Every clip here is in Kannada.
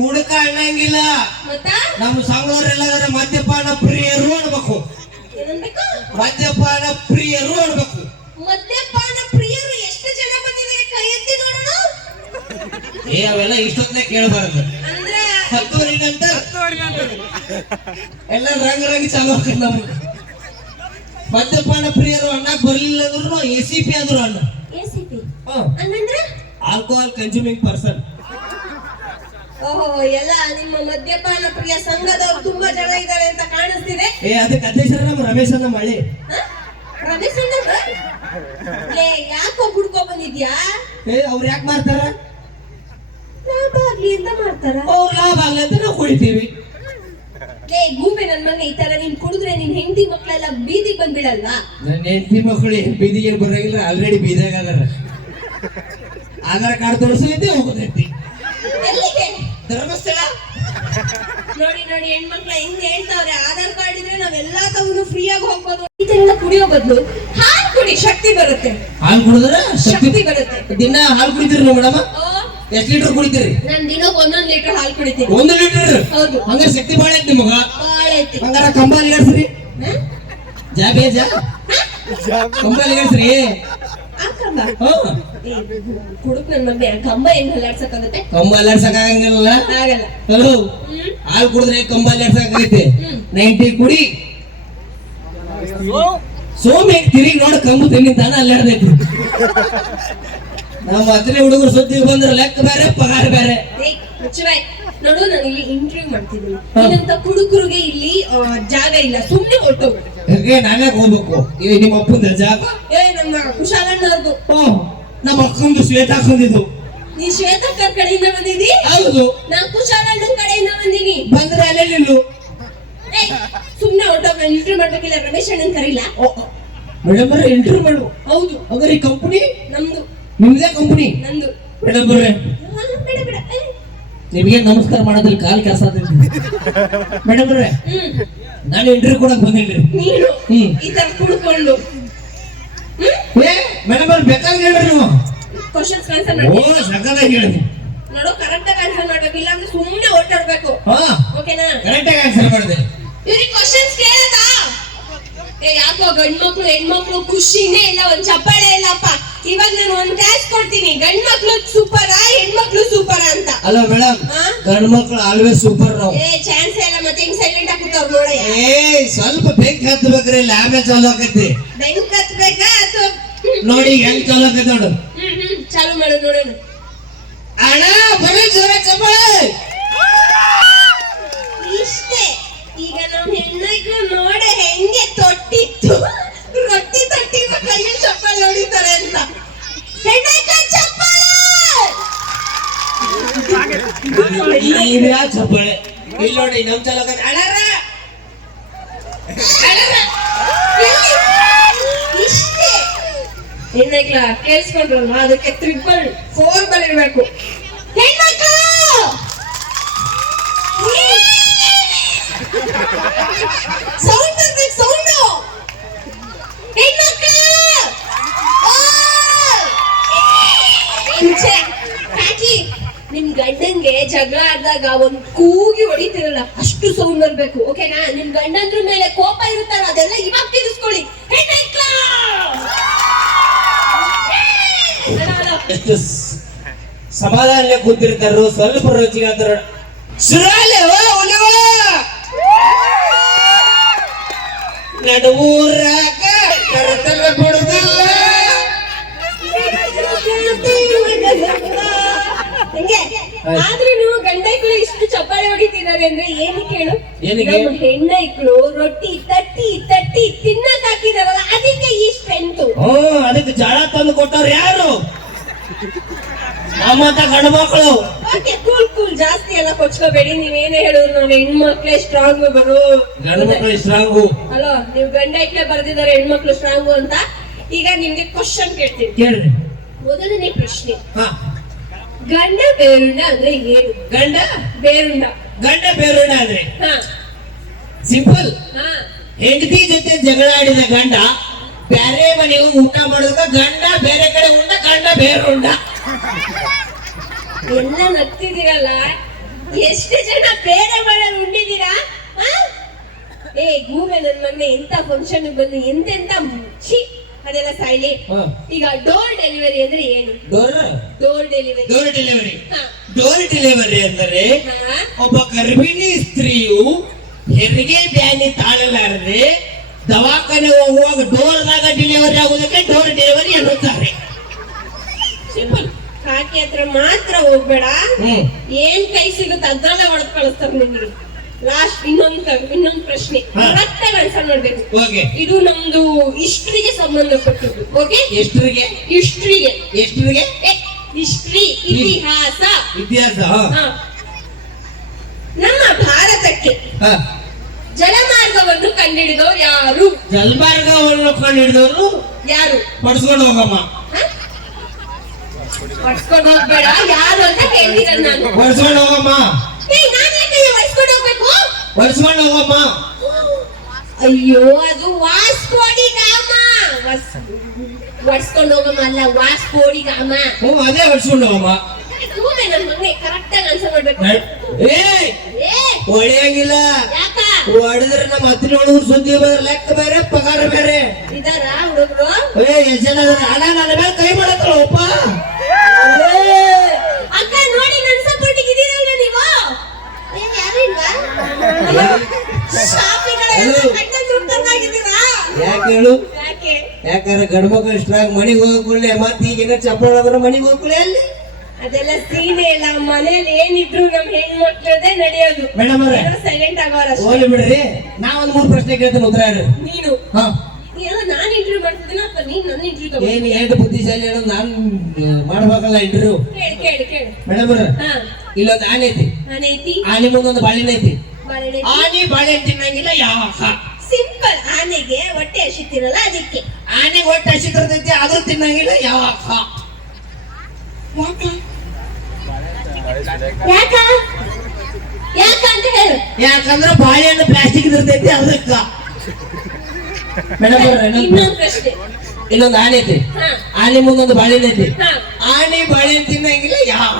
ಕುಡಕ ಅಣ್ಣಂಗಿಲ್ಲ ನಮ್ಮ ಸಂಘದವರೆಲ್ಲರ ಮದ್ಯಪಾನ ಪ್ರಿಯರು ಅನ್ಬೇಕು ಮದ್ಯಪಾನ ಪ್ರಿಯರು ಅನ್ಬೇಕು ಮದ್ಯಪಾನ ಪ್ರಿಯರು ಎಷ್ಟು ಜನ ಬಂದಿದ್ದಾರೆ ಕೈ ಎತ್ತಿ ನೋಡೋಣ? ಏ ಅವೆಲ್ಲ ಇಷ್ಟೊತ್ತನೇ ಕೇಳಬಾರದು. ಹತ್ತುವರೆ ನಂತರ ಎಲ್ಲ ರಂಗ ರಂಗ ಚಾಲು ನಮ್ಗೆ. ಮದ್ಯಪಾನ ಪ್ರಿಯರು ಅಣ್ಣ ಬರ್ಲಿಲ್ಲ ಅಂದ್ರು ಎ ಸಿ ಪಿ ಆದ್ರು ಅಣ್ಣ. ಆಲ್ಕೋಹಾಲ್ ಕನ್ಸ್ಯೂಮಿಂಗ್ ಪರ್ಸನ್ ಓಹೋ ಎಲ್ಲ ನಿಮ್ಮ ಮದ್ಯಪಾನ ಪ್ರಿಯ ಸಂಘದವ್ರು ತುಂಬಾ ಜನ ಇದ್ದಾರೆ ಅಂತ ಕಾಣಿಸ್ತಿದೆ. ಏ ಅದಕ್ಕೆ ಅಧ್ಯಕ್ಷರ ನಮ್ಮ ರಮೇಶ್ ಅನ್ನ ಮಳೆ ಹ? ರಮೇಶ್ ಅಣ್ಣವ್ರು? ಏ ಯಾಕೋ ಹುಡ್ಕೊ ಬಂದಿದ್ಯಾ? ಏ ಅವ್ರು ಯಾಕೆ ಮಾಡ್ತಾರ? ಲಾಭ ಆಗ್ಲಿ ಅಂತ ಮಾಡ್ತಾರ. ಅವ್ರ ಲಾಭ ಆಗ್ಲಿ ಅಂತ ನಾವು ಕುಡಿತೀವಿ. ಏ ಗೂಬೆ ನನ್ ಮನೆ ಈ ತರ ನೀನ್ ಕುಡಿದ್ರೆ ನಿನ್ ಹೆಂಡತಿ ಮಕ್ಕಳೆಲ್ಲ ಬೀದಿಗೆ ಬಂದ್ಬಿಡಲ್ಲ ನನ್ನ ಹೆಂಡತಿ ಮಕ್ಕಳು ಬೀದಿಗೆ ಬರಂಗಿಲ್ಲ ಆಲ್ರೆಡಿ ಬೀದಾಗ ಅದಾರ. ಆಧಾರ್ ಕಾರ್ಡ್ ತೋರಿಸೈತಿ ಹೋಗೋದೈತಿ. ಎಲ್ಲಿಗೆ ಧರ್ಮಸ್ಥಳ ನೋಡಿ ನೋಡಿ ಹೆಣ್ಮಕ್ಳ ಹೆಂಗ್ ಹೇಳ್ತಾವ್ರೆ? ಆಧಾರ್ ಕಾರ್ಡ್ ಇದ್ರೆ ನಾವೆಲ್ಲಾ ತಗೊಂಡು ಫ್ರೀ ಆಗಿ ಹೋಗ್ಬೋದು. ಇದೆಲ್ಲ ಕುಡಿಯೋ ಬದಲು ಹಾಲು ಕುಡಿ ಶಕ್ತಿ ಬರುತ್ತೆ. ಹಾಲು ಕುಡಿದ್ರ ಶಕ್ತಿ ಬರುತ್ತೆ. ದಿನ ಹಾಲು ಕುಡಿತೀರಿ ನೀವು ಮೇಡಮ್? ಎಷ್ಟ್ ಲೀಟರ್ ಕುಡಿತೀರಿ? ನಾನ್ ದಿನಕ್ಕೆ ಒಂದೊಂದು ಲೀಟರ್ ಹಾಲು ಕುಡಿತೀನಿ. ಒಂದು ಲೀಟರ್? ಹೌದು. ಹಂಗಾರೆ ಶಕ್ತಿ ಬಾಳ ಐತಿ ನಿಮಗ. ಬಾಳ ಐತಿ. ಹಂಗಾರ ಕಂಬ ಅಲ್ಲಿಗಾಡ್ಸ್ರಿ ಹ? ಜಾ ಕಂಬ? ಅಲ್ಲಿಗಾಡ್ಸ್ರಿ ಹಾ. ಏ, ಕುಡುಕ್ ನನ್ ಆ ಕಂಬ ಹೆಂಗ್ ಹಲ್ಲಾಡ್ಸಕ್ಕಾಗತ್ತೆ ಕಂಬ ಅಲ್ಲಾಡ್ಸಕ್ ಆಗಂಗಿಲ್ಲ ಆಗಲ್ಲ ಹಲೋ ಹಾಲು ಕುಡಿದ್ರೆ ಕಂಬ ಅಲ್ಲಾಡ್ಸಕ್ ಆಗೈತಿ ಹ್ಮ್. ನೈಂಟಿ ಕುಡಿ. ಸೋಮಿ ತಿರುಗಿ ನೋಡ ಕಂಬ ತಿನ್ನಿ ತಾನ ಅಲ್ಲಾಡ್ದೈತಿ ನಮ್ಮ ಹತ್ತನೇ ಹುಡುಗರು ಸುದ್ದಿಗೆ ಬಂದ್ರೆ ಲೆಕ್ಕ ಬೇರೆ ಪಗಾರ ಬೇರೆ. ನೋಡು ನಾನು ಇಲ್ಲಿ ಇಂಟರ್ವ್ಯೂ ಮಾಡ್ತಿದ್ದೀನಿ. ನಿನ್ನಂತ ಕುಡುಕರಿಗೆ ಇಲ್ಲಿ ಜಾಗ ಇಲ್ಲ. ಸುಮ್ಮನೆ ಹೊರಟೋಗ್ಬಿಡು ಯಾಕೆ ನಾನೇ ಹೋಗ್ಬೇಕು? ಇದು ನಿಮ್ಮ ಅಪ್ಪಂದ ಜಾಗ? ಏ ನಮ್ಮ ಕುಶಾಲಣ್ಣವ್ರದ್ದು ನಮ್ಮ ಅಕ್ಕಂದು ಶ್ವೇತ ಹಾಕೊಂಡಿದ್ದು ನೀ ಶ್ವೇತಕ್ಕರ್ ಕಡೆಯಿಂದ ಬಂದಿದಿ ಹೌದು. ನಾ ಕುಶಾಲಣ್ಣನ್ ಕಡೆಯಿಂದ ಬಂದೀನಿ. ಬಂದ್ರೆ ಅಲ್ಲೇ ನಿಲ್ಲು. ಏ, ಸುಮ್ನೆ ಹೊರಟೋಗ ಇಂಟರ್ವ್ಯೂ ಮಾಡ್ಬೇಕಿಲ್ಲ ರಮೇಶ್ ಅಣ್ಣನ್ ಕರೀಲ? ಮೇಡಮ್ ಅವ್ರೆ ಇಂಟರ್ವ್ಯೂ ಮಾಡು. ಹೌದು. ಅವರಿ ಈ ಕಂಪನಿ ನಮ್ದು. ನಿಮ್ದೇ ಕಂಪನಿ ನಂದು. ಮೇಡಮ್ ಅವ್ರೆ ಆ, ಬೇಡ ಬೇಡ. ಏ, ನಿಮಗೆ ನಮಸ್ಕಾರ ಮಾಡೋದ್ರಲ್ಲಿ ಕಾಲ್ ಕೆಲಸ ಮೇಡಮ್ ಅವ್ರೆ ಹ್ಮ್. ನಾನು ಇಂಟರ್ವ್ಯೂ ಕೊಡಕ್ ಬಂದಿಲ್ರಿ. ನೀನು ಹ್ಮ್. ಈ ತರ ಕುಡ್ಕೊಂಡು ಏ ಮೇಡಮ್ ಅವ್ರೆ ಬೇಕಾದ್ರೆ ಹೇಳ್ರಿ ನೀವು. ಕ್ವಶನ್ಸ್ ಆನ್ಸರ್ ಓ ಮಾಡಿ ಸಕ್ಕದಾಗಿ ಹೇಳಿದ್ರಿ. ನೋಡು ಕರೆಕ್ಟ್ ಆಗಿ ಆನ್ಸರ್ ಮಾಡ್ಬೇಕು. ಇಲ್ಲ ಅಂದ್ರೆ ಸುಮ್ನೆ ಓಟಾಡ್ಬೇಕು ಹಾ ಓಕೆನಾ ಕರೆಕ್ಟಾಗಿ ಆನ್ಸರ್ ಮಾಡಿದೆ. ಇವ್ರಿಗೆ ಕ್ವಶನ್ಸ್ ಕೇಳದಾ? ಏ ಯಾಕೋ ಗಂಡ್ಮಕ್ಳು ಹೆಣ್ಮಕ್ಳು ಖುಷಿನೇ ಇಲ್ಲ ಒಂದ್ ಚಪ್ಪಾಳೆ ಇಲ್ಲಪ್ಪ. ಇವಾಗ ನಾನು ಒಂದ್ ಕ್ಲಾಸ್ ಕೊಡ್ತೀನಿ. ಗಂಡ್ಮಕ್ಳು ಸೂಪರಾ ಹೆಣ್ಮಕ್ಳು ಸೂಪರಾ ಅಂತ. ಅಲ್ಲ ಮೇಡಮ್ ಹಾ? ಗಂಡು ಮಕ್ಳು ಆಲ್ವೇಸ್ ಸೂಪರ್ ನಾವು. ಏ ಚಾನ್ಸ್ ಇಲ್ಲ ಮತ್ತೆ ಹಿಂಗ್ ಸೈಲೆಂಟ್ ಆಗ್ಬಿಟ್ಟವ್ರು ನೋಡಯ್ಯ. ಏ ಸ್ವಲ್ಪ ಬೆಂಕಿ ಹತ್ತಬೇಕ್ರಿ ಲ್ಯಾಬೇ ಚಾಲು ಆಕೈತಿ. ಬೆಂಕ್ ಹತ್ಬೇಕಾ ಅಥವಾ ನೋಡಿ ಹೆಂಗ್ ಚಾಲು ನೋಡು. ಚಾಲು ಮಾಡು ನೋಡೋಣ. ಅಣ್ಣ ಬರೀ ಜೋರ ಚಪ್ಪಾಳೆ ಇಷ್ಟೇ. ಈಗ ನಮ್ ಹೆಣ್ಮಕ್ಳು ನೋಡ ಹೆಂಗೆ ತೊಟ್ಟಿತ್ತು. ರೊಟ್ಟಿ ತಟ್ಟಿ ಕೈಯಲ್ಲಿ ಚಪ್ಪಲ್ ಹೊಡಿತಾರೆ ಅಂತ. ಹೆಣ್ಮಕ್ಳ ಚಪ್ಪಾಳೆ ಇದ್ಯಾ ಚಪ್ಪಳೆ ಇಲ್ಲಿ ನೋಡಿ ನಮ್ ಚಾಲು ಆಕೈತಿ ಅಣ್ಣಾರ ಎಲ್ಲಿ? ಇಷ್ಟೇ ಹೆಣ್ಮಕ್ಳ ಕೇಳಿಸ್ಕೊಂಡ್ರಲ್ವಾ? ಅದಕ್ಕೆ ತ್ರಿಬಲ್ ಫೋರ್ ಹೆಣ್ಮಕ್ಳು! ಸೌಂಡ್ ಸೌಂಡು ಇಂಚೆ ಕಾಕಿ, ನಿಮ್ ಗಂಡಂಗೆ ಜಗಳ ಆದಾಗ ಒಂದ್ ಕೂಗಿ ಹೊಡಿತಿರಲ್ಲ, ಅಷ್ಟು ಸೌಂಡ್ ಬರ್ಬೇಕು ಓಕೆನಾ ನಿಮ್ ಗಂಡಂದ್ರ ಮೇಲೆ ಕೋಪ ಇರುತ್ತಲ್ಲ, ಅದೆಲ್ಲ ಇವಾಗ ತಿರ್ಸ್ಕೊಳ್ಳಿ ಎಷ್ಟು ಸಮಾಧಾನ ಕೂತಿರ್ತಾರೋ ಸ್ವಲ್ಪ ರುಚಿಗೆ ಅಂತಾರ. ಸುರಾಲೆ ನಡುವೂರಾಗ ಕರೆತಲ್ಲ ಬಿಡುದಿಲ್ಲ ಹಂಗೆ? ಆದ್ರೆ ನೀವು ಗಂಡೈಕ್ಳು ಇಷ್ಟು ಚಪ್ಪಾಳೆ ಹೊಡಿತಿದ್ದಾರೆ ಅಂದ್ರೆ ಏನು ಕೇಳು? ಹೆಣ್ಣ ನಮ್ಮ ಹೆಣ್ಣೈಕ್ಳು ರೊಟ್ಟಿ ತಟ್ಟಿ ತಟ್ಟಿ ತಿನ್ನಕ್ ಹಾಕಿದಾರಲ್ಲ ಅದಕ್ಕೆ ಈ ಸ್ಟ್ರೆಂತ್ ಅದಕ್ಕೆ ಜಾಳ ತಂದು ಕೊಟ್ಟವ್ರು ಯಾರು? ನಮ್ಮಂತ ಗಂಡು ಮಕ್ಕಳು. Okay cool cool. ಜಾಸ್ತಿ ಎಲ್ಲ ಕೊಚ್ಕೋಬೇಡಿ. ಏನೇ ಹೇಳಿದ್ರು ನಾವು ಹೆಣ್ಮಕ್ಳೇ ಸ್ಟ್ರಾಂಗ್ ಬರು ಗಂಡು ಮಕ್ಕಳು ಸ್ಟ್ರಾಂಗು ಹಲೋ ನೀವು ಇಟ್ಲೆ ಬರ್ದಿದ್ದಾರೆ ಹೆಣ್ಮಕ್ಳು ಸ್ಟ್ರಾಂಗು ಅಂತ. ಈಗ ನಿಮ್ಗೆ ಕ್ವಶನ್ ಕೇಳ್ತೀನಿ. ಕೇಳ್ರಿ. ಮೊದಲನೇ ಪ್ರಶ್ನೆ. ಹಾ. ಗಂಡ ಬೇರುಂಡ ಅಂದ್ರೆ ಏನು? ಗಂಡ? ಬೇರುಂಡ ಗಂಡ ಬೇರುಂಡ ಅಂದ್ರೆ? ಹಾ. ಸಿಂಪಲ್ ಹಾ. ಹೆಂಡತಿ ಜೊತೆ ಜಗಳ ಆಡಿದ ಗಂಡ ಬೇರೆ ಮನೆಗೂ ಊಟ ಮಾಡೋದಕ್ಕ ಗಂಡ ಬೇರೆ ಕಡೆ ಉಂಡ ಗಂಡ ಬೇರೆ ಉಂಡ ಎಲ್ಲ ನಗ್ತಿದ್ದೀರಲ್ಲ? ಎಷ್ಟು ಜನ ಬೇರೆ ಮನೇಲಿ ಉಂಡಿದ್ದೀರಾ? ಆ? ಏ ಗೂಬೆ ನನ್ ಮೊನ್ನೆ ಎಂತ ಫಂಕ್ಷನ್ ಬಂದು ಎಂತೆಂತ ಮುಚ್ಚಿ ಅದೆಲ್ಲ ಸಾಯ್ಲಿ. ಈಗ ಡೋರ್ ಡೆಲಿವರಿ ಅಂದ್ರೆ ಏನು? Door door delivery door delivery. Door delivery ಅಂದರೆ ಒಬ್ಬ ಗರ್ಭಿಣಿ ಸ್ತ್ರೀಯು ಹೆರಿಗೆ ಬ್ಯಾನಿ ತಾಳಲಾರದೆ ದವಾಖಾನೆ ಹೋಗುವಾಗ ಡೋರ್ದಾಗ ಡೆಲಿವರಿ ಆಗುವುದಕ್ಕೆ ಡೋರ್ ಡೆಲಿವರಿ ಎನ್ನುತ್ತಾರೆ ಸಿಂಪಲ್ ಕಾಕಿ ಹತ್ರ ಮಾತ್ರ ಹೋಗ್ಬೇಡ. ಏನ್ ಕೈ ಸಿಗುತ್ತೆ ಅದ್ರಲ್ಲೇ ಹೊಡೆದ್ ಕಳಿಸ್ತಾರ ನಿಮ್ಗೆ. ಲಾಸ್ಟ್ ಇನ್ನೊಂದ್ ಇನ್ನೊಂದ್ ಪ್ರಶ್ನೆ. ಮತ್ತೆ ಕರೆಕ್ಟ್ ಆನ್ಸರ್ ಮಾಡ್ಬೇಕು. ಓಕೆ ಇದು ನಮ್ದು ಹಿಸ್ಟ್ರಿಗೆ ಸಂಬಂಧಪಟ್ಟದ್ದು. ಓಕೆ ಎಷ್ಟರಿಗೆ ಹಿಸ್ಟ್ರಿಗೆ ಎಷ್ಟರಿಗೆ ಇಸ್ಟ್ರಿ ಇತಿಹಾಸ. ಇತಿಹಾಸ. ನಮ್ಮ ಭಾರತಕ್ಕೆ. ಜಲಮಾರ್ಗವನ್ನು ಕಂಡಿಡಿದವರು ಯಾರು? ಜಲಮಾರ್ಗವನ್ನು ಕಂಡು ಹಿಡಿದವರು ಯಾರು? ಪಡಿಸ್ಕೊಂಡು ಹೋಗಮ್ಮ? ಹೊಡ್ಸ್ಕೊಂಡ್ ಹೋಗ್ಬೇಡ. ಯಾರು ಅಂತ ನಾನು. ಹೋಗಮ್ಮ. ನಾನು ಯಾಕೆ ಹೊಡ್ಸ್ಕೊಂಡ್ ಹೋಗ್ಬೇಕು? ಹೋಗಮ್ಮ. ಅಯ್ಯೋ ಅದು ವಾಸ್ಕೋಡಿ ಗಾಮ ಒಡ್ಸ್ಕೊಂಡು ಹೋಗಮ್ಮ ಅಲ್ಲ ವಾಸ್ಕೋಡಿ ಗಾಮ ಹ್ಞೂ ಅದೇ ಪಡಿಸ್ಕೊಂಡು ಹೋಗಮ್ಮ. ಕೂವೆ ನನ್ ಮಗನೇ ಕರೆಕ್ಟ್ ಆಗಿ ಆನ್ಸರ್ ಮಾಡ್ಬೇಕು ಹೊಡೆಯಂಗಿಲ್ಲ ಯಾಕ? ಹೊಡೆದ್ರೆ ನಮ್ಮ ಹತ್ತಿರ ಹುಡುಗರು ಸುದ್ದಿ ಬಂದ್ರೆ ಲೆಕ್ಕ ಬೇರೆ ಪಗಾರ ಬೇರೆ. ಇದಾರ ಹುಡುಗರು? ಏ ಎಷ್ಟು ಜನ ಅಣ್ಣ ನನ್ನ ಮೇಲೆ ಕೈ ಒಪ್ಪ ಅಕ್ಕ ನೋಡಿ ನನ್ನ ನೀವು? ಯಾರು ಇಲ್ವಾ? ಕಣ್ಣಲ್ಲಿ ಯಾಕೆ ಹೇಳು? ಯಾಕೆ? ಯಾಕಂದ್ರೆ ಗಂಡ್ಮಕ್ಳು ಇಷ್ಟಾಗಿ ಮನೆಗೆ ಹೋಗ್ಕೊಳ್ಳೆ ಮತ್ತೆ ಈಗಿನ ಚಪ್ಪಳ ಆದ್ರೆ ಮನೆಗೆ ಹೋಗ್ಕೊಳ್ಳಿ ಅಲ್ಲಿ? ಅದೆಲ್ಲ ಸೀನೆ ಇಲ್ಲ ಮನೇಲಿ ಏನಿದ್ರು ನಮ್ ಹೆಣ್ಮಕ್ಳದೇ ನಡೆಯೋದು. ಮೇಡಮ್ ಸೈಲೆಂಟ್ ಆಗೋರ ಹೋಗ್ಲಿ ಬಿಡ್ರಿ. ನಾ ಒಂದ್ ಮೂರು ಪ್ರಶ್ನೆ ಕೇಳ್ತೀನಿ ಉತ್ತರ ಹೇಳಿ. ನೀನು. ಹಾ. ಎಲ್ಲ ನಾನ್ ಇಂಟರ್ವ್ಯೂ ಮಾಡ್ತಿದ್ದೀನ ಅಥವಾ ನೀನ್ ನನ್ನ ಇಂಟರ್ವ್ಯೂ ತಗೋ ಏನ್ ಎರಡು ಬುದ್ಧಿಶಾಲಿ ಅನ್ನೋದು ನಾನು ಮಾಡಬೇಕಲ್ಲ ಇಂಟರ್ವ್ಯೂ ಕೇಳಿ ಕೇಳಿ ಕೇಳಿ. ಮೇಡಮ್ ಹಾ. ಇಲ್ಲೊಂದು ಆನೆ ಐತಿ. ಆನೈತಿ ಆನೆ ಮುಂದೊಂದು ಬಾಳೆಹಣ್ಣು ಐತಿ. ಬಾಳೆಹಣ್ಣು ಆನೆ ಬಾಳೆ ತಿನ್ನಂಗಿಲ್ಲ ಯಾವ ಸಿಂಪಲ್ ಆನೆಗೆ ಹೊಟ್ಟೆ ಹಸಿತಿರಲ್ಲ ಅದಕ್ಕೆ? ಆನೆ ಹೊಟ್ಟೆ ಹಸಿತಿರ್ತೈತಿ ಆದ್ರೂ ತಿನ್ನಂಗಿಲ್ಲ ಯಾವ ಯಾಕ? ಯಾಕ? ಯಾಕ ಅಂತ ಹೇಳು. ಯಾಕಂದ್ರೆ ಬಾಳೆಹಣ್ಣು ಪ್ಲಾಸ್ಟಿಕ್ ಇರ್ತೈತಿ ಅದಕ್ಕ. ಇನ್ನೊಂದು ಆನೆ ಐತಿ ಆನೆ ಮುಂದೊಂದು ಬಾಳೆಹಣ್ಣು ಐತಿ ಆನೆ ಬಾಳೆ ತಿನ್ನಂಗಿಲ್ಲ ಯಾವ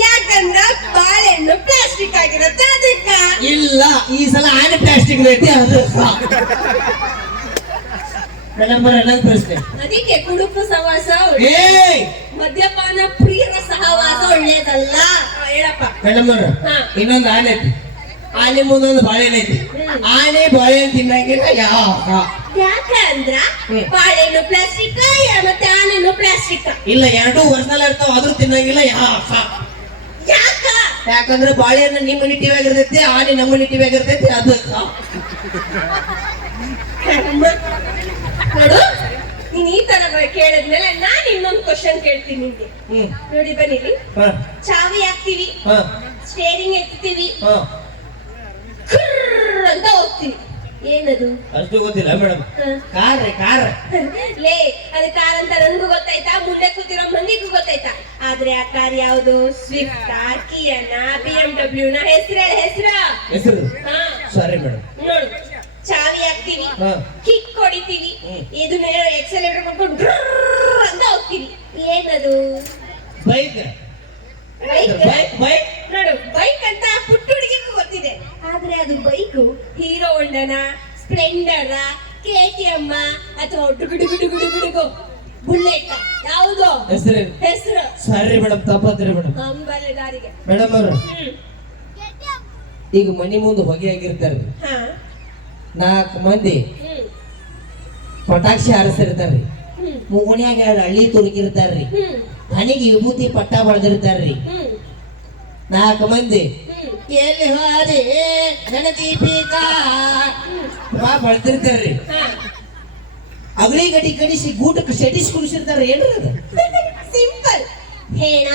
ಯಾಕಂದ್ರ ಬಾಳೆಹಣ್ಣು ಪ್ಲಾಸ್ಟಿಕ್ ಆಗಿರತ್ತೆ ಅದಕ್ಕ. ಇಲ್ಲ ಈ ಸಲ ಆನೆ ಪ್ಲಾಸ್ಟಿಕ್ ಐತಿ ಅದು ಅವ್ರ ಇನ್ನೊಂದು ಪ್ರಶ್ನೆ ಅದಕ್ಕೆ ಕುಡುಕು ಸಹವಾಸ ಮದ್ಯಪಾನ ಪ್ರಿಯರ ಸಹವಾಸ ಒಳ್ಳೇದಲ್ಲ. ಹೇಳಪ್ಪ ಹಾ. ಇನ್ನೊಂದು ಆನೆ ಐತಿ ಆನೆ ಮುಂದೊಂದು ಬಾಳೆಹಣ್ಣು ಐತಿ ಆನೆ ಬಾಳೆಹಣ್ಣು ತಿನ್ನಂಗಿಲ್ಲ ಯಾವ ಯಾಕಂದ್ರ. ಬಾಳೆಹಣ್ಣು ಪ್ಲಾಸ್ಟಿಕ್ ಮತ್ತೆ ಆನೆನು ಪ್ಲಾಸ್ಟಿಕ್ ಇಲ್ಲ ಎರಡು ವರ್ಷದಲ್ಲಿ ಇರ್ತಾವ ಆದ್ರೂ ತಿನ್ನಂಗಿಲ್ಲ ಯಾಕ ಯಾಕ? ಯಾಕಂದ್ರೆ ಬಾಳೆಹಣ್ಣು ನಿಮ್ಮ ಆಗಿರ್ತೈತಿ ಆನೆ ನಮ್ಮ ನಿಟ್ಟಿವ್ ಆಗಿರ್ತೈತಿ ಅದಕ್ಕ ನೋಡು ನೀನ್ ಈ ತರ ಕೇಳಿದ್ಮೇಲೆ ನಾನ್ ಇನ್ನೊಂದು ಕ್ವಶನ್ ಕೇಳ್ತೀನಿ ನಿಮ್ಗೆ ನೋಡಿ ಬನ್ನಿ. ಚಾವಿ ಹಾಕ್ತಿವಿ. ಹ, ಸ್ಟೇರಿಂಗ್ ಎತ್ತೀವಿ. ಹ. ಖರ್ರ್ ಅಂತ ಹೋಗ್ತೀವಿ ಏನದು? ಅಷ್ಟು ಗೊತ್ತಿಲ್ಲ ಮೇಡಮ್. Car car. ಲೇ ಅದು ಕಾರ್ ಅಂತ ನನಗೂ ಗೊತ್ತಾಯ್ತಾ? ಮುಂದೆ ಕೂತಿರೋ ಮಂದಿಗೂ ಗೊತ್ತಾಯ್ತಾ? ಆದ್ರೆ ಆ ಕಾರ್ ಯಾವುದು? ಸ್ವಿಫ್ಟ್ ಕಿಯನ ಬಿ ಎಂ ಡಬ್ಲ್ಯೂ ನ ಹೆಸರು ಹೆಸರು. ಹೆಸರು? ಹಾ. Sorry madam. ನೋಡು. ಚಾವಿ ಹಾಕ್ತೀವಿ ಕಿಕ್ ಹೊಡಿತೀವಿ ಇದು ಇದನ್ನ ಎಕ್ಸಲೇಟರ್ ಕೊಟ್ಟು ಅಂತ ಹೋಗ್ತೀವಿ ಏನದು? ಬೈಕ್ ಬೈಕ್ ಬೈಕ್ ಬೈಕ್ ನೋಡು ಬೈಕ್ ಅಂತ ಪುಟ್ಟ ಹುಡುಗಿಗೂ ಗೊತ್ತಿದೆ ಆದ್ರೆ ಅದು ಬೈಕು ಹೀರೋ ಹೊಂಡನ ಸ್ಪ್ಲೆಂಡರ ಕೆ ಟಿ ಎಂ ಅಥವಾ ಬಿಡು ಡುಗುಡು ಗುಡುಗು ಬುಲೆಟ್ ಯಾವುದು? ಹೆಸರು. ಹೆಸರು. ಸರಿ ಮೇಡಮ್ ತಪ್ಪತ್ರಿ ಮೇಡಮ್. ಅಂಬಲೆ ದಾರಿಗೆ. ಮೇಡಮ್ ಅವರು ಈಗ ಮನೆ ಮುಂದೆ ಹೊಗೆ ಆಗಿರ್ತಾರೆ ಹಾ. ನಾಲ್ಕು ಮಂದಿ ಪಟಾಕ್ಷಿ ಹಾರಿಸಿರ್ತಾರ್ರಿ ಮುಗುಣ್ಯಾಗ ಎರಡು ಹಳ್ಳಿ ತುರುಕಿರ್ತಾರ್ರಿ ಹ್ಮ್. ಹನಿಗೆ ವಿಭೂತಿ ಪಟ್ಟ ಬಳ್ದಿರ್ತಾರ್ರಿ. ನಾಲ್ಕು ಮಂದಿ ಎಲ್ಲಿ ಹೋದೆ ನನ್ನ ದೀಪಿಕಾ ಬಾ ಬಳ್ತಿರ್ತಾರ್ರಿ ಅಗಲಿ ಗಡಿ ಕಡಿಸಿ ಗೂಟಕ್ಕೆ ಸೆಟಿಸ್ ಕುಡಿಸಿರ್ತಾರ ಏನ್ರಿ ಅದು? ಸಿಂಪಲ್. ಹೇಣ.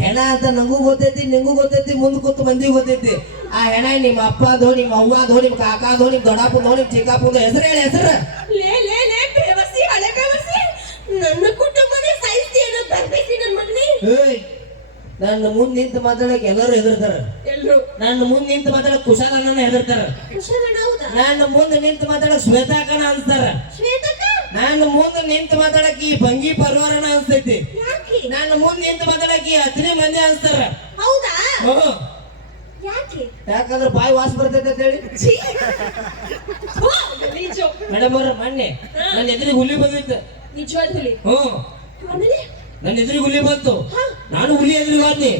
ಹೆಣ ಅಂತ ನಂಗೂ ಗೊತ್ತೈತಿ ನಿಂಗೂ ಗೊತ್ತೈತಿ ಮುಂದೆ ಕೂತು ಮಂದಿಗೆ ಗೊತ್ತೈತಿ. ಆ ಹೆಣ ನಿಮ್ಮ ಅಪ್ಪದೋ ನಿಮ್ಮ ಅವ್ವದೋ ನಿಮ್ಮ ಕಾಕಾದೋ ನಿಮ್ಮ ದೊಡ್ಡಪ್ಪದೋ ನಿಮ್ಮ ಚಿಕ್ಕಪ್ಪದೋ ಹೆಸರು ಹೇಳಿ ಹೆಸರು. ಲೇ ಲೇ ಲೇ ಬೇವಸಿ ಹಳೆ ಬೇವಸಿ ನನ್ನ ಕುಟುಂಬನೇ ಸಾಯಿಸ್ತಿ ಅನ್ನೋ ಬರ್ಬೇಕು ನನ್ನ ಮಗನೇ. ನನ್ನ ಮುಂದ್ ನಿಂತ ಮಾತಾಡಕ್ ಎಲ್ಲರೂ ಹೆದರ್ತಾರ. ನನ್ನ ಮುಂದ್ ನಿಂತ ಮಾತಾಡಕ್ ಕುಶಾಲನ ಹೆದರ್ತಾರ. ಕುಶಲಣ್ಣ ಹೌದಾ? ನನ್ನ ಮುಂದೆ ನಿಂತ ಮಾತಾಡಕ್ ಶ್ವೇತಾಕನ ಅನ್ಸ್ತಾರ. ನನ್ನ ಮುಂದೆ ನಿಂತ ಮಾತಾಡಕ್ ಈ ಭಂಗಿ ಪರಿವಾರನ ಅನ್ಸ್ತೈತಿ. ನನ್ನ ಮುಂದ್ ಮುಂದೆ ಮಾತಾಡಕ್ ಈ ಹತ್ತನೇ ಮಂದಿ ಅನ್ಸ್ತಾರ. ಯಾಕಂದ್ರೆ ಬಾಯಿ ವಾಸ ಬರ್ತೈತೆ ಅಂತ ಹೇಳಿ. ಮೇಡಮ್ ಅವ್ರ ಮೊನ್ನೆ ನನ್ನ ಎದುರಿಗೆ ಹುಲಿ ಬಂದಿತ್ತು. ನಿಜವಾದ ಹುಲಿ? ಹ್ಮ್. ಆಮೇಲೆ ನನ್ನ ಎದುರಿಗೆ ಹುಲಿ ಬಂತು. ನಾನು ಹುಲಿ ಎದುರಿಗೆ ಹೋದ್ನಿ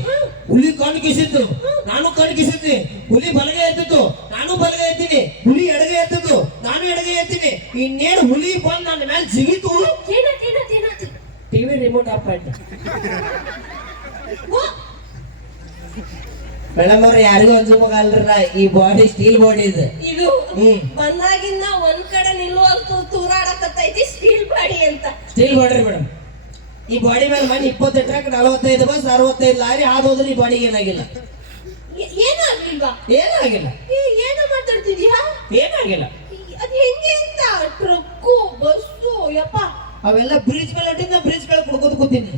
ಹುಲಿ ಕಣ್ಣು ಕಿಸಿತ್ತು. ನಾನು ಕಣ್ಣು ಕಿಸಿದ್ನಿ ಹುಲಿ ಬಲಗೆ ಎತ್ತಿತ್ತು. ನಾನು ಬಲಗೈ ಎತ್ತೀನಿ ಹುಲಿ ಎಡಗೆ ಎತ್ತಿತ್ತು. ನಾನು ಎಡಗೆ ಎತ್ತೀನಿ ಇನ್ನೇನು ಹುಲಿ ಬಂದು ನನ್ನ ಮೇಲೆ ಜಿಗಿತು? ಟಿವಿ ರಿಮೋಟ್ ಆಫ್ ಆಯ್ತು. ಮೇಡಮ್ ಅವ್ರ ಯಾರಿಗೂ ಅನ್ಸೋಗ ಅಲ್ರ ಈ ಬಾಡಿ ಸ್ಟೀಲ್ ಬಾಡಿ ಇದು. ಇದು. ಬಂದಾಗಿಂದ ಒಂದ್ ಕಡೆ ನಿಲ್ಲುವಂತೂ ತೂರಾಡಕತ್ತೈತಿ ಸ್ಟೀಲ್ ಬಾಡಿ ಅಂತ. Steel body madam. ಈ ಬಾಡಿ ಮೇಲೆ ಮನೆ ಇಪ್ಪತ್ತು ಟ್ರಕ್ ನಲವತ್ತೈದು ಬಸ್ ಅರವತ್ತೈದು ಲಾರಿ ಹಾದು ಹೋದ್ರೆ ಈ ಬಾಡಿಗೆ ಏನಾಗಿಲ್ಲ. ಏನೂ ಆಗ್ಲಿಲ್ವಾ ಏನಾಗಿಲ್ಲ. ಏ, ಏನು ಮಾತಾಡ್ತಿದ್ಯಾ? ಏನಾಗಿಲ್ಲ. ಅದು ಹೆಂಗೆ ಅಂತ? ಟ್ರಕ್ಕು ಬಸ್ಸು ಯಪ್ಪ. ಅವೆಲ್ಲ ಬ್ರಿಡ್ಜ್ ಮೇಲೆ ಹೊಟ್ಟಿದ್ದ ಬ್ರಿಡ್ಜ್ ಮೇಲೆ ಕುಡ್ಕೋದು ಕೂತೀನಿ.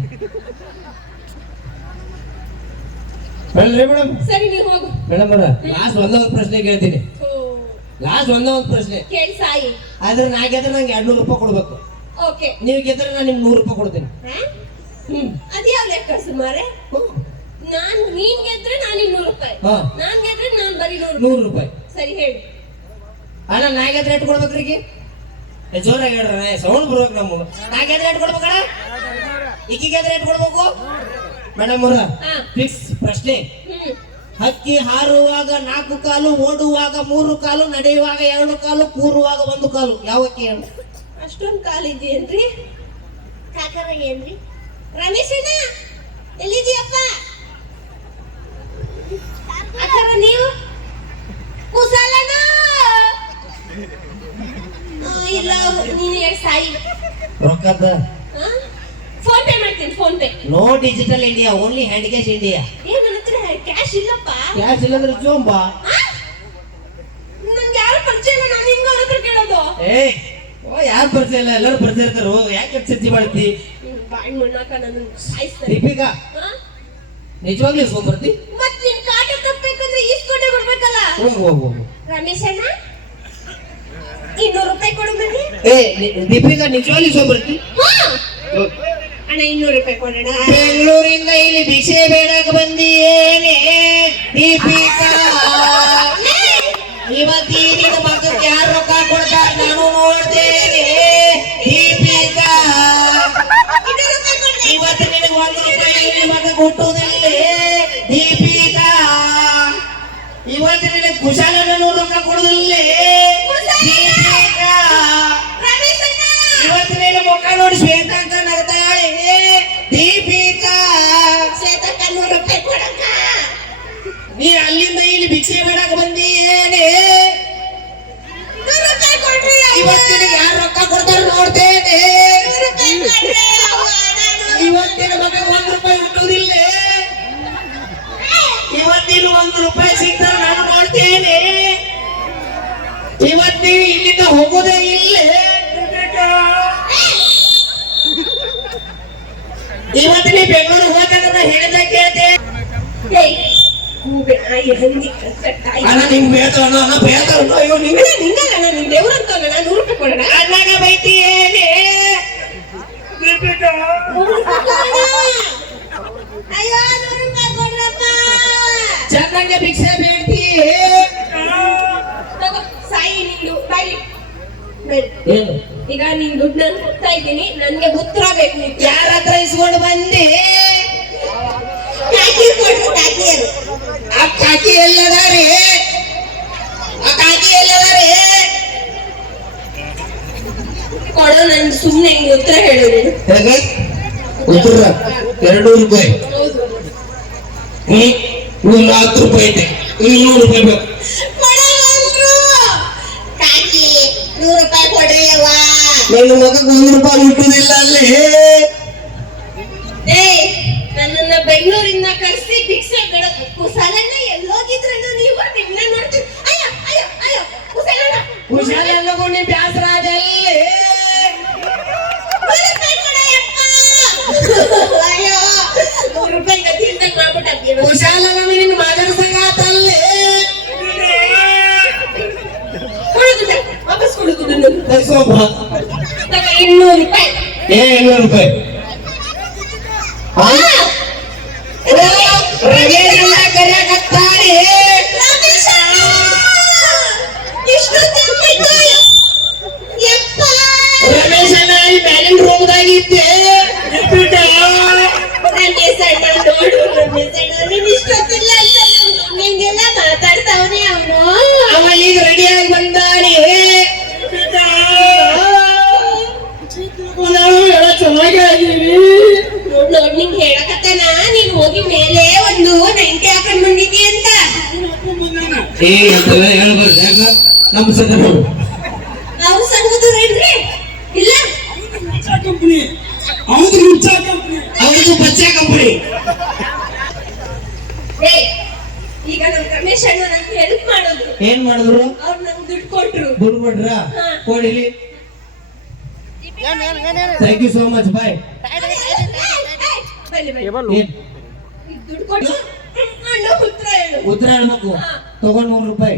ಮೇಡಮ್ ಸರಿ ನೀವು ಹೋಗು. ಮೇಡಮ್ ಅವರ ಲಾಸ್ಟ್ ಒಂದೇ ಒಂದು ಪ್ರಶ್ನೆ ಕೇಳ್ತೀನಿ. ಲಾಸ್ಟ್ ಒಂದೇ ಒಂದು ಪ್ರಶ್ನೆ. ಕೇಳಿ ಸಾಯಿ. ಆದ್ರೆ ನಾ ಗೆದ್ರೆ ನಂಗೆ ಎರಡ್ನೂರು ರೂಪಾಯಿ ಕೊಡ್ಬೇಕು. ಓಕೆ. ನೀವು ಗೆದ್ರೆ ನಾನು ನಿಮ್ಗೆ ನೂರು ರೂಪಾಯಿ ಕೊಡ್ತೀನಿ. ಹ್ಮ್. ಅದ್ಯಾವ ಲೆಕ್ಕ ಸುಮಾರೆ ನಾನು ನಾನ್ ಗೆದ್ರೆ ನಾನು ಇನ್ನೂರು ರೂಪಾಯಿ. ಹಾ. ನಾನ್ ಗೆದ್ರೆ ನಾನ್ ಬರೀ ನೂರು ನೂರು ರೂಪಾಯಿ. ಸರಿ ಹೇಳಿ. ಅಣ್ಣ ನಾ ಗೆದ್ರೆ ಎಷ್ಟು ಕೊಡ್ಬೇಕ್ರಿ ಈಕಿ? ಏ, ಜೋರಾಗಿ ಹೇಳ್ರಿ ಸೌಂಡ್ ಬರ್ಬೇಕು ನಮ್ಮ ನಾ ಗೆದ್ರೆ ಎಷ್ಟು ಕೊಡ್ಬೇಕಡ ಈಕಿ ಗೆದ್ರೆ ಎಷ್ಟು ಕೊಡ್ಬೇಕು? ಮೇಡಮ್ ಅವ್ರ ಹಾ. ಫಿಕ್ಸ್ ಪ್ರಶ್ನೆ. ಹ್ಮ್. ಹಕ್ಕಿ ಹಾರುವಾಗ ನಾಲ್ಕು ಕಾಲು ಓಡುವಾಗ ಮೂರು ಕಾಲು ನಡೆಯುವಾಗ ಎರಡು ಕಾಲು ಕೂರುವಾಗ ಒಂದು ಕಾಲು. ಯಾವ ಹಕ್ಕಿ ಹೇಳು? ಅಷ್ಟೊಂದ್ ಇದೇನ್ರಿ ಕಾಕರ ಏನ್ರಿ ರಮೇಶಣ್ಣ ಎಲ್ಲಿದೀಯಪ್ಪ ಅಕ್ಕರ ನೀವು? ಕುಸಲನ ಇಲ್ಲ ನೀನು ಎರಡು ಸಾಯಿ. ರೊಕ್ಕದ ಫೋನ್ ಪೇ ಮಾಡ್ತೀನಿ PhonePe no digital India only hand cash India ಏ ನನ್ನ ಹತ್ರ ಕ್ಯಾಶ್ ಇಲ್ಲಪ್ಪ. ಕ್ಯಾಶ್ ಇಲ್ಲಂದ್ರೆ ಜೋಂಬಾ. ನನ್ಗೆ ಯಾರು ಪರಿಚಯ ಇಲ್ಲ ನಾನು ಅವ್ರ ಹತ್ರ ಕೇಳೋದು? ಏ ಓ ಯಾರು ಪರಿಚಯ ಇಲ್ಲ ಎಲ್ಲರೂ ಬರ್ತಾ ಇರ್ತಾರೋ. ಯಾಕೆ ಚಿಂತೆ ಮಾಡ್ತಿ? ಬಾಯಿ ಮಣ್ಣಾಕ ನನ್ನ ಸಾಯಿಸ್ತಾರೆ. ದೀಪಿಕಾ? ನಿಜವಾಗ್ಲೂ ಇಸ್ಕೊಂಡ್ ಬರ್ತಿ? ಮತ್ ನಿನ್ ಕಾಟ ತಪ್ಪಬೇಕಂದ್ರೆ ಈಸ್ಕೊಂಡೆ ಬರ್ಬೇಕಲ್ಲ ಹೋಗು ಹೋಗು ಹೋಗು ರಮೇಶ್ ಅಣ್ಣ ಇನ್ನೂರು ರೂಪಾಯಿ ಕೊಡು ಬನ್ನಿ ಏ ನಿ- ದೀಪಿಕಾ ನಿಜವಾಗ್ಲೂ ಬರ್ತಿ! ಅಣ್ಣ ಇನ್ನೂರು ರೂಪಾಯಿ ಕೊಡೋಣ. ಬೆಂಗಳೂರಿಂದ ಇಲ್ಲಿ ಭಿಕ್ಷೆ ಬೇಡಕ್ ಬಂದಿಯೇನೆ ದೀಪಿಕಾ. ಇವತ್ತೀಗ ಮಗಕ್ಕೆ ಯಾರು ರೊಕ್ಕ ಕೊಡ್ತಾರೆ? ನಾನು ನೋಡ್ತೇನೆ. ಇವತ್ತು ನಿನಗೆ ಒಂದು ರೂಪಾಯಿ ಇಲ್ಲಿ ಮಗ ಕೊಟ್ಟುವುದಿಲ್ಲ ದೀಪಿಕಾ. ಇವತ್ತು ನಿನಗೆ ಕುಶಾಲನ ರೊಕ್ಕ ಕೊಡುವುದಿಲ್ಲ ನಾನು- ಇವತ್ತಿನ ಮಗ ಒಂದ್ ರೂಪಾಯಿ ಹುಟ್ಟುವುದಿಲ್ಲ ಇವತ್ತಿನ ಒಂದು ರೂಪಾಯಿ ಸಿಗ್ತಾರೆ ನಾನು ನೋಡ್ತೇನೆ ಇವತ್ತಿನ ಇಲ್ಲಿಂದ ಹೋಗೋದೇ ಇಲ್ಲ. ಇವತ್ತಿನ ಬೆಂಗಳೂರು ಹೋದಾಗ ಹೇಳಿದ ಕೇಳ್ತೆ ನಿಂಗ್ ಅಣ್ಣ, ನಿನ್ ದೇವ್ರಂತ ನೂರು ರೂಪಾಯಿ ಕೊಡೋಣ. ಅಣ್ಣಗ ಬೈತಿ ಕೊಡ್ರಪ್ಪ ಚೆನ್ನಾಗಿ ಭಿಕ್ಷೆ ಬೇಡ್ತಿ. ತಗೋ, ಸಾಯಿ ನಿಂದು ಬಾಯಿ. ಈಗ ನೀನ್ ದುಡ್ಡು ನಾನು ಕೊಡ್ತಾ ಇದ್ದೀನಿ ನನ್ಗೆ ಉತ್ತರ ಬೇಕು. ಯಾರ ಹತ್ರ ಇಸ್ಕೊಂಡು ಬಂದೆ? ಕಾಕಿ ಕೊಡ್ರು ಕಾಕಿಯರು. ಆ ಕಾಕಿ ಎಲ್ಲದಾರೆ? ಆ ಕಾಕಿ ಎಲ್ಲದಾರೆ? ಕೊಡೋ ನನ್ ಸುಮ್ನೆ ಹೆಂಗ್ ಉತ್ತರ ಹೇಳು ನೀನು ಹೇಗೆ? ಉತ್ತರ. ಎರಡು ರೂಪಾಯಿ. ಹ್ಮ್. ನೂರ ಹತ್ತು ರೂಪಾಯಿ ಇದೆ ಇನ್ನೂರು ರೂಪಾಯಿ ಬೇಕು. ಕಾಕಿ ನೂರು ರೂಪಾಯಿ ಕೊಡ್ರಿ ಅವ್ವ ನನ್ನ ಮಗಕ್ಕೆ ಒಂದು ರೂಪಾಯಿ ಹುಟ್ಟುದಿಲ್ಲ ಅಲ್ಲಿ. ಏಯ್ ನನ್ನನ್ನ ಬೆಂಗಳೂರಿಂದ ಕರೆಸಿ ಭಿಕ್ಷೆ ಬಿಡೋದು ಕುಸಲಣ್ಣ ಎಲ್ಲೋಗಿದ್ರಣ್ಣ ನೀವು ನೋಡ್ತೀನಿ ಅಯ್ಯೋ ಅಯ್ಯೋ ಅಯ್ಯೋ ಕುಸಲಣ್ಣ ಅದಲ್ಲೇ ನೂರು ರೂಪಾಯಿ ಕೊಡಯ್ಯಪ್ಪ. ಅಯ್ಯೋ ನೂರು ರೂಪಾಯಿ ಗತಿ ಕುಶಾಲನ ನಿನ್ನ ಕೊಡುದಿಲ್ಲ ವಾಪಸ್ ಸೋಪ ಇನ್ನೂರು ರೂಪಾಯಿ. ಏ ಇನ್ನೂರು ರೂಪಾಯಿ. ಏನ್ರಿ ಇಲ್ಲ. ಕಂಪನಿ ರುಚಾ ಕಂಪನಿ. ಅವ್ರದ್ದು ಬಚ್ಚಾ ಕಂಪನಿ. ಏ ಈಗ ನಮ್ ರಮೇಶ್ ಅಣ್ಣ ನಂಗೆ ಹೆಲ್ಪ್ ಏನ್ ಮಾಡಿದ್ರು? ಅವ್ರು ನಂಗೆ ದುಡ್ಡು ಕೊಟ್ರು. ದುಡ್ಡು ಕೊಟ್ರ ಕೊಡಿಲಿ thank you so much bye ದುಡ್ಡು ಕೊಟ್ಟು ಉತ್ತರ ಹೇಳ್ಬೇಕು. ತಗೊಂಡ್ ನೂರು ರೂಪಾಯಿ.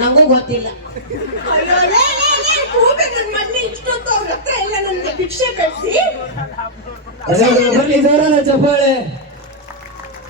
ನಂಗೂ ಗೊತ್ತಿಲ್ಲ. ಅಯ್ಯೋ, ಲೇ, ಲೇ, ಲೇ, ಕೂಗ ನನ್ ಮೊನ್ನೆ ಇಷ್ಟೊತ್ತು ಅವ್ರ ಹತ್ರ ಎಲ್ಲ ನನ್ನ ಭಿಕ್ಷೆ ಕಳ್ಸಿ. ಬರ್ಲಿ ಜೋರಾದ ಚಪ್ಪಾಳೆ.